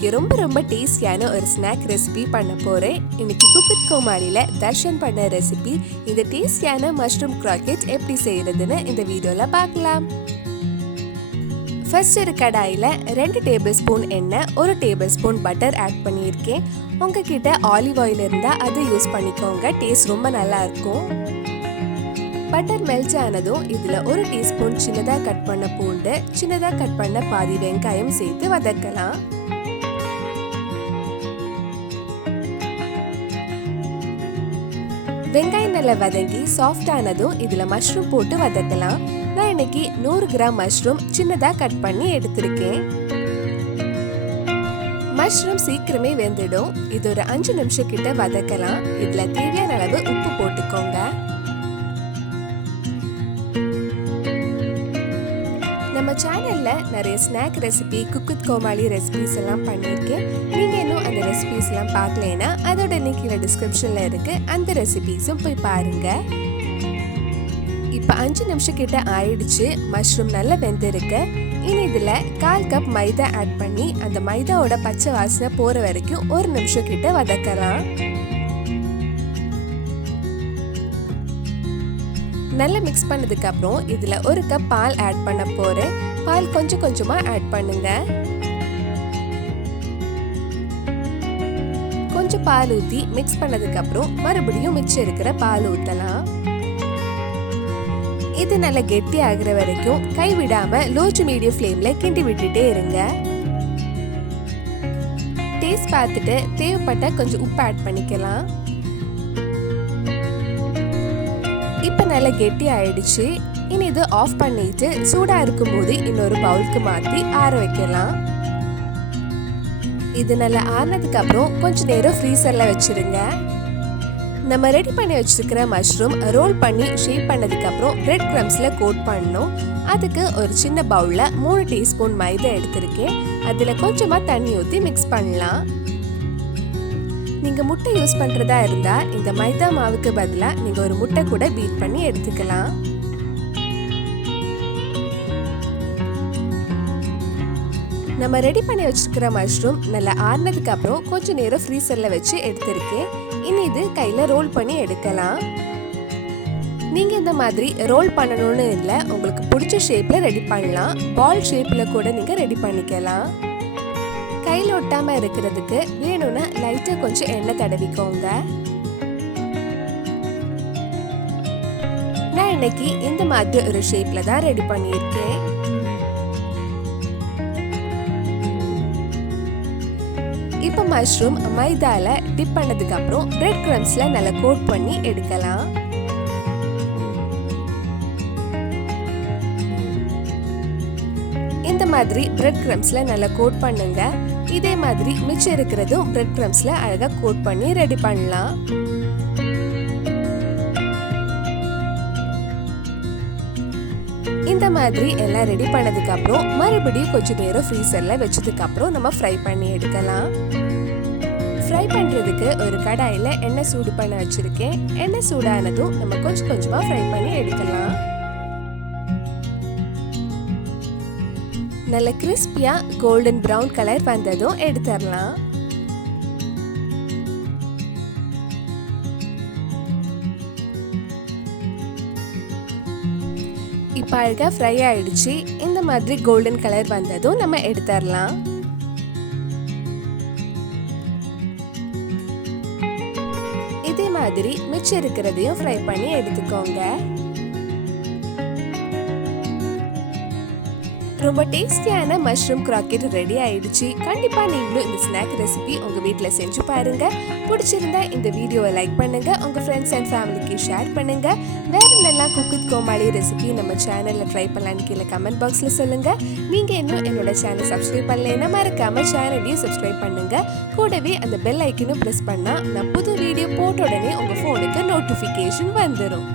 இன்னைக்கு ரொம்ப டேஸ்டியான ஒரு ஸ்நாக் ரெசிபி பண்ண போறேன். இன்னைக்கு குக் வித் கோமாளில தர்ஷன் பண்ண ரெசிபி இந்த டேஸ்டியான மஷ்ரூம் croquette எப்படி செய்யறதுன்னு இந்த வீடியோல பார்க்கலாம். ஃபர்ஸ்ட் ஒரு கடாயில 2 டேபிள் ஸ்பூன் எண்ணெய், 1 டேபிள் ஸ்பூன் பட்டர் ஆட் பண்ணியிருக்கேன். உங்ககிட்ட ஆலிவ் ஆயில் இருந்தா அதை யூஸ் பண்ணிக்கோங்க, டேஸ்ட் ரொம்ப நல்லா இருக்கும். பட்டர் மெல்ட் ஆனதும் இதுல 1 டீஸ்பூன் சின்னதா கட் பண்ண பூண்டு, சின்னதா கட் பண்ண பாதி வெங்காயம் சேர்த்து வதக்கலாம். வெங்காயம் நல்லா வதங்கி சாஃப்ட் ஆனதும் இதுல மஷ்ரூம் போட்டு வதக்கலாம். நான் இன்னைக்கு 100 கிராம் மஷ்ரூம் சின்னதா கட் பண்ணி எடுத்திருக்கேன். மஷ்ரூம் சீக்கிரமே வெந்துடும். இது ஒரு 5 நிமிஷம் கிட்ட வதக்கலாம். இதுல தேவையான அளவு உப்பு போட்டுக்கோங்க. நம்ம சேனல்ல நிறைய snack recipe, cook with Comali recipes எல்லாம் பண்ணியிருக்கேன். நீங்க இன்னும் அந்த ரெசிபிஸ் எல்லாம் பார்க்கலைன்னா அதோட லிங்க் கீழே டிஸ்கிரிப்ஷன்ல இருக்கு, அந்த ரெசிபிஸும் போய் பாருங்க. இப்போ 5 நிமிஷம் கிட்ட ஆயிடுச்சு. மஷ்ரூம் நல்லா வெந்திருக்கு. இனி இதுல 1/4 கப் மைதா ஆட் பண்ணி அந்த மைதாவோட பச்சை வாசனை போற வரைக்கும் 1 நிமிஷம் கிட்ட வதக்கலாம். நல்லா மிக்ஸ் பண்ணதுக்கு அப்புறம் இதுல 1 கப் பால் ஆட் பண்ண போறேன். பால் கொஞ்சம் கொஞ்சமா ஆட் பண்ணுங்க. கொஞ்சம் பால் ஊத்தி மிக்ஸ் பண்ணதுக்கு அப்புறம் மறுபடியும் மிச்சம் இருக்கிற பால் ஊத்தலாம். இது நல்லா கெட்டி ஆகுற வரைக்கும் கை விடாம லோ டு மீடியம் ஃப்ளேம்ல கிண்டி விட்டுட்டே இருங்க. டேஸ்ட் பார்த்துட்டு தேவைப்பட்ட கொஞ்சம் உப்பு ஆட் பண்ணிக்கலாம். இப்ப நல்லா கெட்டி ஆயிடுச்சு. இனி இது ஆஃப் பண்ணிட்டு சூடா இருக்கும் போது இன்னொரு பவுலுக்கு மாத்தி ஆற வைக்கலாம். இது நல்லா ஆறினதுக்கு அப்புறம் கொஞ்ச நேரம் ஃப்ரீசர்ல வச்சிருங்க. நம்ம ரெடி பண்ணி வச்சிருக்கிற மஷ்ரூம் ரோல் பண்ணி ஷேப் பண்ணதுக்கு அப்புறம் பிரெட் கிரம்ஸ்ல கோட் பண்ணணும். அதுக்கு ஒரு சின்ன பவுல்ல 3 டீஸ்பூன் மைதா எடுத்திருக்கேன். அதுல கொஞ்சமா தண்ணி ஊத்தி மிக்ஸ் பண்ணலாம். நீங்க முட்டை யூஸ் பண்றதா இருந்தா இந்த மைதா மாவுக்கு பதிலா நீங்க ஒரு முட்டை கூட பீட் பண்ணி எடுத்துக்கலாம். நம்ம ரெடி பண்ணி வச்சிருக்கிற மஷ்ரூம் நல்லா ஆறினதுக்கு அப்புறம் கொஞ்ச நேரம் ஃப்ரீசர்ல வச்சு எடுத்திருக்கேன். இனி இது கையில ரோல் பண்ணி எடுக்கலாம். நீங்க இந்த மாதிரி ரோல் பண்ணணும்னு இல்லை, உங்களுக்கு பிடிச்ச ஷேப்ல ரெடி பண்ணலாம். பால் ஷேப்ல கூட நீங்க ரெடி பண்ணிக்கலாம். கையில் ஒட்டாம இருக்கிறதுக்கு வேணும்னா லைட்டா கொஞ்சம் எண்ணெய் தடவிக்கோங்க. நான் இன்னைக்கு இந்த மாதிரி ஒரு ஷேப்ல தான் ரெடி பண்ணியிருக்கேன். இப்போ மஷ்ரூம் மைதால டிப் பண்ணதுக்கு அப்புறம் பிரெட் கிரம்ஸ்ல நல்லா கோட் பண்ணி எடுக்கலாம். இந்த மாதிரி பிரெட் கிரம்ஸ்ல நல்லா கோட் பண்ணுங்க. இதே மாதிரி மிச்சம் இருக்கிறதும் பிரெட் கிரம்ஸ்ல அழகா கோட் பண்ணி ரெடி பண்ணலாம். இந்த மாதிரி எல்லாம் ரெடி பண்ணதுக்கு அப்புறம் மறுபடியும் கொஞ்சம் நேரம் ஃப்ரீசர்ல வச்சதுக்கு அப்புறம் நம்ம ஃப்ரை பண்ணி எடுக்கலாம். ஃப்ரை பண்றதுக்கு ஒரு கடாயில எண்ணெய் சூடு பண்ண வச்சிருக்கேன். எண்ணெய் சூடானதும் நம்ம கொஞ்சம் கொஞ்சமா ஃப்ரை பண்ணி எடுக்கலாம். நல்ல கிறிஸ்பியா கோல்டன் பிரவுன் கலர் வந்ததும் எடுத்துடலாம். இப்ப அழகா ஃப்ரை ஆயிடுச்சு. இந்த மாதிரி கோல்டன் கலர் வந்ததும் நம்ம எடுத்துடலாம். இதே மாதிரி மிச்சம் இருக்கிறதையும் ஃப்ரை பண்ணி எடுத்துக்கோங்க. ரொம்ப டேஸ்டியான மஷ்ரூம் croquette ரெடி ஆயிடுச்சு. கண்டிப்பா நீங்களும் இந்த ஸ்நாக் ரெசிபி உங்க வீட்ல செஞ்சு பாருங்க. பிடிச்சிருந்தா இந்த வீடியோவை லைக் பண்ணுங்க, உங்க ஃப்ரெண்ட்ஸ் அண்ட் ஃபேமிலிக்கு ஷேர் பண்ணுங்க. வேற என்னெல்லாம் குக் வித் கோமாளி ரெசிபி நம்ம சேனல்ல ட்ரை பண்ணலான்னு கீழே கமெண்ட் பாக்ஸ்ல சொல்லுங்க. நீங்க இன்னும் என்னோட சேனல் சப்ஸ்கிரைப் பண்ணலைன்னா மறக்காம சேனலையும் சப்ஸ்கிரைப் பண்ணுங்க. கூடவே அந்த பெல் ஐக்கனும் பிரஸ் பண்ணா நான் புது வீடியோ போட்ட உடனே உங்க போனுக்கு நோட்டிபிகேஷன் வந்துடும்.